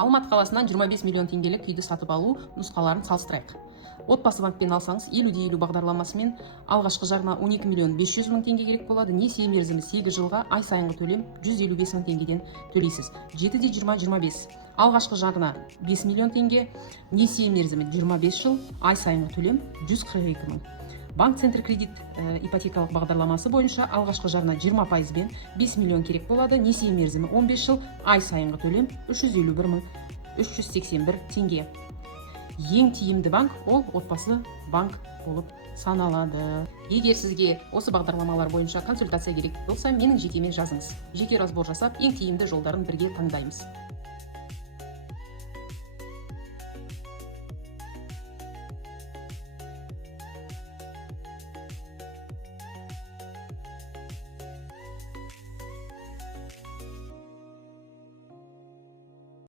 Алматы қаласынан 25 миллион теңгелік үйді сатып алу нұсқаларын салыстырайық. Отбасы банкпен алсаңыз 50-50 бағдарламасымен алғашқы жарна 12 миллион 500 мың теңге керек болады. Несие мерзімі 8 жылға, ай сайынғы төлем 155 мың теңгеден төлейсіз. 7-20-25. Алғашқы жарна 5 миллион теңге, несие мерзімі 25 жыл, ай сайынғы төлем 142 мың. Банк Центр кредит ипотекалық бағдарламасы бойынша алғашқы жарна 20%бен 5 миллион керек болады. Несие мерзімі 15 жыл, ай сайынғы төлем 351 мың 381 теңге. Ең тиімді банк ол отбасы банк болып саналады. Егер сізге осы бағдарламалар бойынша консультация керек болса, менің жекеме жазыңыз. Жеке разбор жасап, ең тиімді жолдарын бірге таңдаймыз.